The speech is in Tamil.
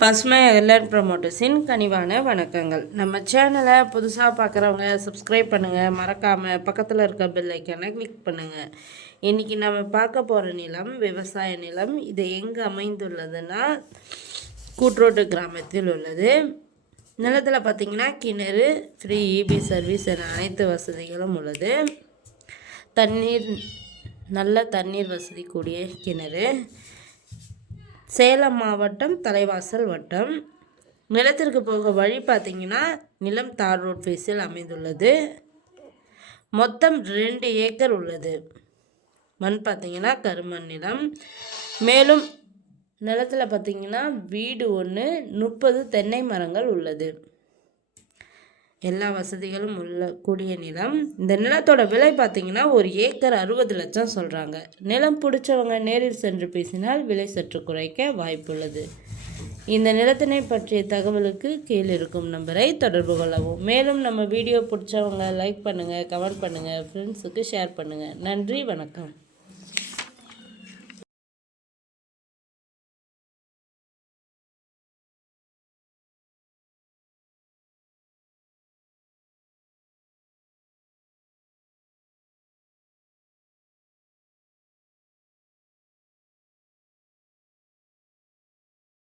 பசுமை எல்லன் ப்ரமோட்டர்ஸின் கனிவான வணக்கங்கள். நம்ம சேனலை புதுசாக பார்க்குறவங்க சப்ஸ்கிரைப் பண்ணுங்கள் மறக்காமல் பக்கத்தில் இருக்க பெல் ஐக்கானை கிளிக் பண்ணுங்கள் இன்றைக்கி நம்ம பார்க்க போகிற நிலம் விவசாய நிலம். இது எங்கே அமைந்துள்ளதுன்னா கூட்ரோட்டு கிராமத்தில் உள்ளது. நிலத்தில் பார்த்திங்கன்னா கிணறு ஃப்ரீ இபி சர்வீஸ் என அனைத்து வசதிகளும் உள்ளது. தண்ணீர் நல்ல தண்ணீர் வசதி கூடிய கிணறு. சேலம் மாவட்டம் தலைவாசல் வட்டம். நிலத்திற்கு போக வழி பார்த்தீங்கன்னா நிலம் தார் ரோட் ஃபேஸில் அமைந்துள்ளது. மொத்தம் ரெண்டு ஏக்கர் உள்ளது. மண் பார்த்தீங்கன்னா கருமண் நிலம். மேலும் நிலத்தில் பார்த்தீங்கன்னா வீடு ஒன்று முப்பது தென்னை மரங்கள் உள்ளது. எல்லா வசதிகளும் உள்ள கூடிய நிலம். இந்த நிலத்தோட விலை பார்த்தீங்கன்னா ஒரு ஏக்கர் அறுபது லட்சம் சொல்கிறாங்க நிலம் பிடிச்சவங்க நேரில் சென்று பேசினால் விலை சற்று குறைக்க வாய்ப்புள்ளது. இந்த நிலத்தினை பற்றிய தகவலுக்கு கீழ் இருக்கும் நம்பரை தொடர்பு கொள்ளவும். மேலும் நம்ம வீடியோ பிடிச்சவங்க லைக் பண்ணுங்கள் கமெண்ட் பண்ணுங்கள் ஃப்ரெண்ட்ஸுக்கு ஷேர் பண்ணுங்கள் நன்றி வணக்கம்.